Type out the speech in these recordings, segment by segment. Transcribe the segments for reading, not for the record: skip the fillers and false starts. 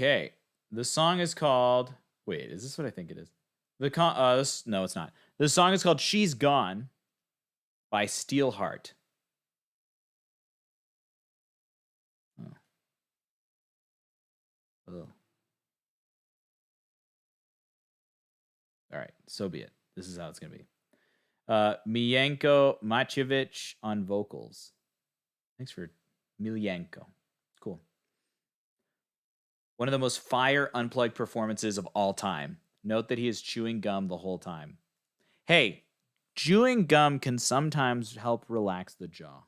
Okay. The song is called. Wait, is this what I think it is? No, it's not. The song is called "She's Gone" by Steelheart. Oh. Ugh. All right, so be it. This is how it's gonna be. Milenko Macievich on vocals. Thanks for Milenko. Cool. One of the most fire unplugged performances of all time. Note that he is chewing gum the whole time. Hey, chewing gum can sometimes help relax the jaw.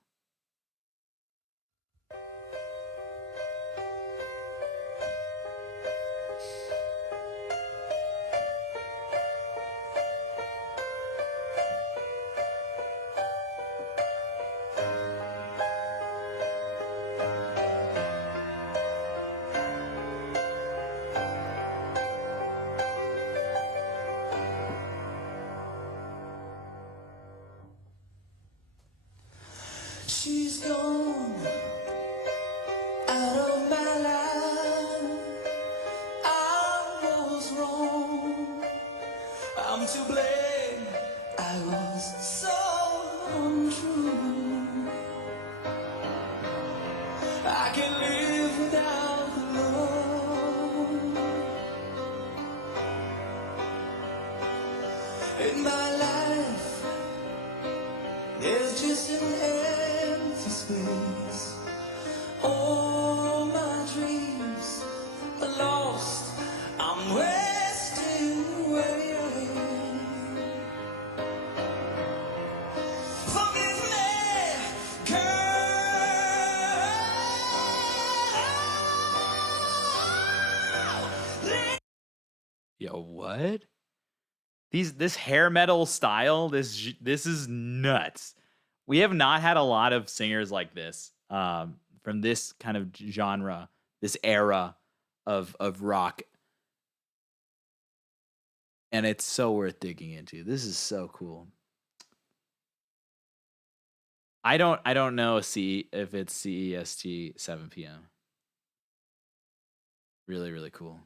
She's gone out of my life. I was wrong. I'm to blame. I was so untrue. I can live without love in my life. There's just an empty space. All my dreams are lost. I'm wasting away. Forgive me, girl. Yo, what? This hair metal style, this is nuts. We have not had a lot of singers like this from this kind of genre, this era of rock, and it's so worth digging into. This is so cool. I don't know if it's CEST 7 p.m. Really, really cool.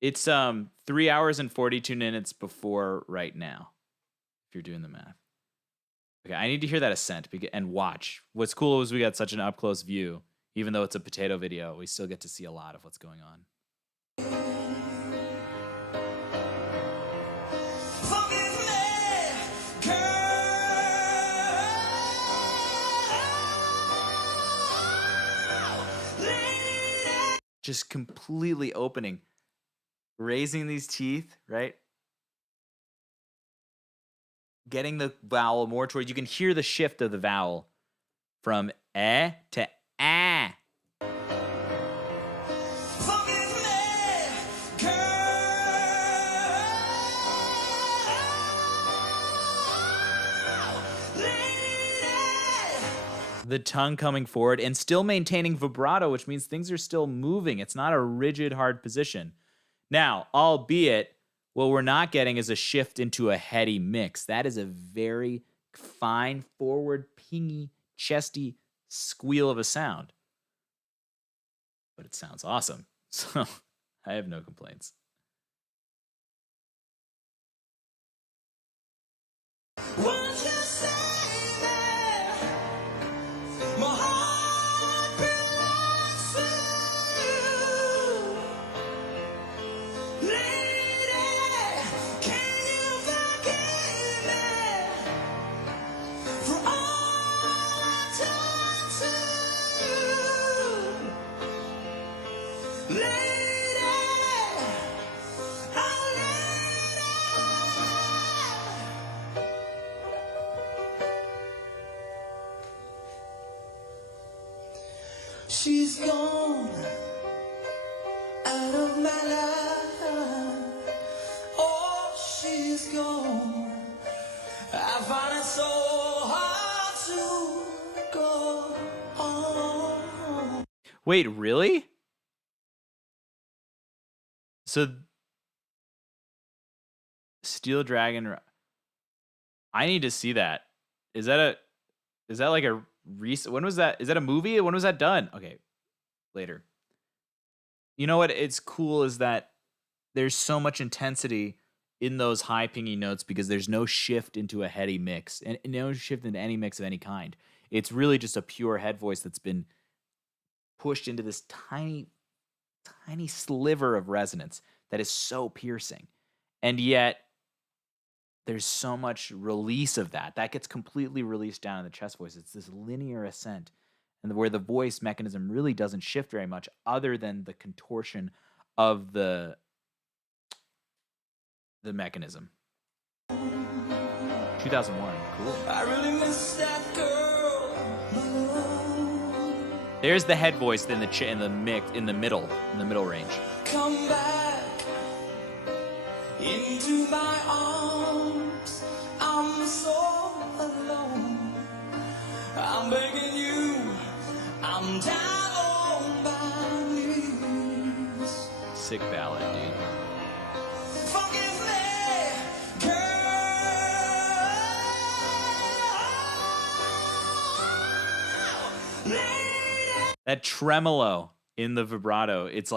It's 3 hours and 42 minutes before right now, if you're doing the math. Okay, I need to hear that ascent and watch. What's cool is we got such an up close view. Even though it's a potato video, we still get to see a lot of what's going on. Forgive me, girl. Just completely opening, raising these teeth, right? Getting the vowel more towards, you can hear the shift of the vowel from eh to ah. Forgive me, girl. The tongue coming forward and still maintaining vibrato, which means things are still moving. It's not a rigid, hard position. Now, albeit, what we're not getting is a shift into a heady mix. That is a very fine, forward, pingy, chesty squeal of a sound. But it sounds awesome. So I have no complaints. Won't you save me? My heart belongs to you. Lady, can you forgive me for all I've done to you? Lady, oh lady. She's gone out of my life. Oh, she's gone. I find it so hard to go on. Wait, really? So Steel Dragon, I need to see that. Is that like a recent, when was that? Is that a movie? When was that done? Okay, later. You know what? It's cool is that there's so much intensity in those high pingy notes because there's no shift into a heady mix and no shift into any mix of any kind. It's really just a pure head voice that's been pushed into this tiny, tiny sliver of resonance that is so piercing. And yet there's so much release of that. That gets completely released down in the chest voice. It's this linear ascent, and where the voice mechanism really doesn't shift very much other than the contortion of the mechanism. 2001. Cool. I really miss that girl, my love. There's the head voice in the mix in the middle range. Come back into my arms. I'm so alone. I'm begging you. I'm down on my knees. Sick ballad, dude. Forgive me, girl. Lady. That tremolo in the vibrato, it's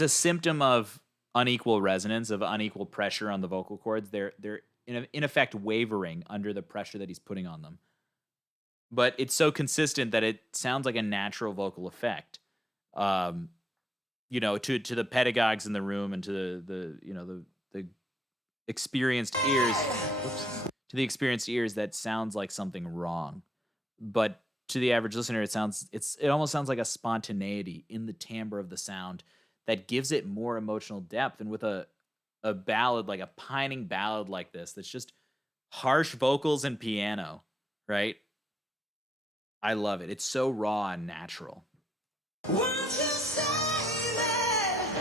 a symptom of unequal resonance, of unequal pressure on the vocal cords. They're in effect wavering under the pressure that he's putting on them. But it's so consistent that it sounds like a natural vocal effect. To the pedagogues in the room and to the experienced ears, to the experienced ears, that sounds like something wrong. But to the average listener, it almost sounds like a spontaneity in the timbre of the sound that gives it more emotional depth. And with a ballad, like a pining ballad like this, that's just harsh vocals and piano, right? I love it. It's so raw and natural. Won't you say that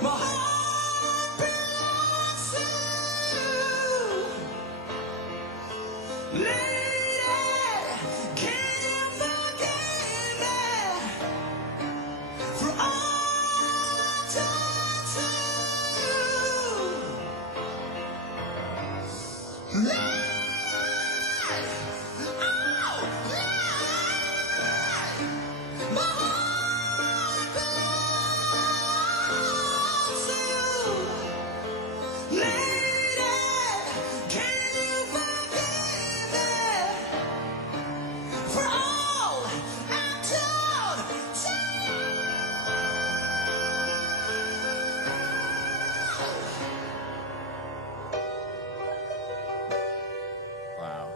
my heart belongs to you? Lady, can you forgive me for all I've done to you? Lady, my heart belongs to you. Lady, can you forgive me for all I've done to Wow.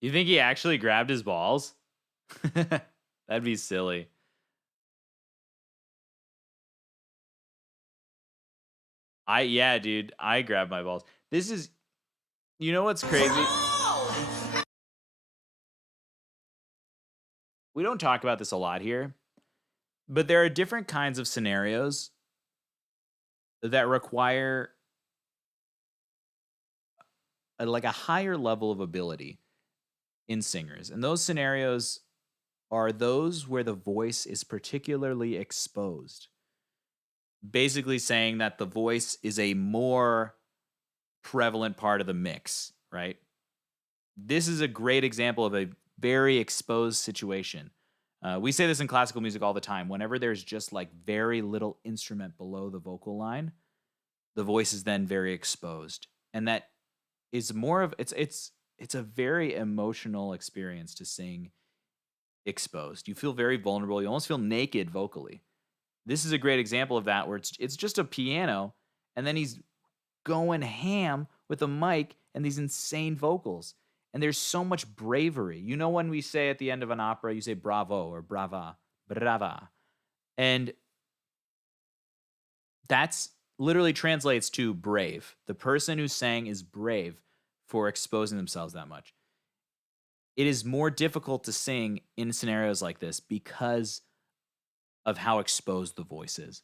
You think he actually grabbed his balls? That'd be silly. Yeah, dude, I grabbed my balls. This is, you know what's crazy? all. We don't talk about this a lot here, but there are different kinds of scenarios that require like a higher level of ability in singers. And those scenarios are those where the voice is particularly exposed. Basically saying that the voice is a more prevalent part of the mix, right? This is a great example of a very exposed situation. We say this in classical music all the time. Whenever there's just like very little instrument below the vocal line, the voice is then very exposed. And that is more of it's a very emotional experience to sing exposed. You feel very vulnerable. You almost feel naked vocally. This is a great example of that, where it's just a piano, and then he's going ham with a mic and these insane vocals. And there's so much bravery. You know, when we say at the end of an opera, you say bravo or brava, brava. And that's literally translates to brave. The person who sang is brave for exposing themselves that much. It is more difficult to sing in scenarios like this because of how exposed the voice is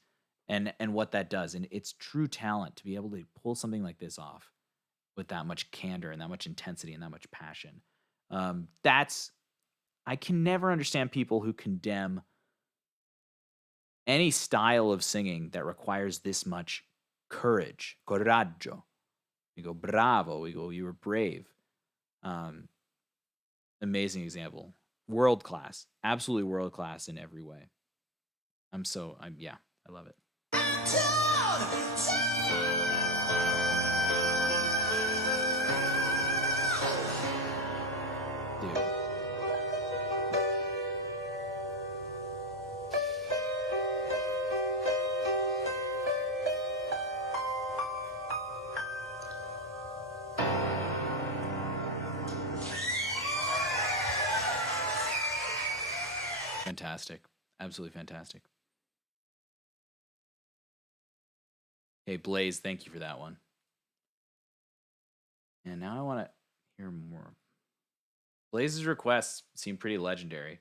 and what that does. And it's true talent to be able to pull something like this off with that much candor and that much intensity and that much passion. I can never understand people who condemn any style of singing that requires this much courage, coraggio. We go bravo. We go you were brave. Um, amazing example. World class. Absolutely world class in every way. Yeah, I love it. Dude. Fantastic. Absolutely fantastic. Hey, Blaze, thank you for that one. And now I want to hear more. Blaze's requests seem pretty legendary.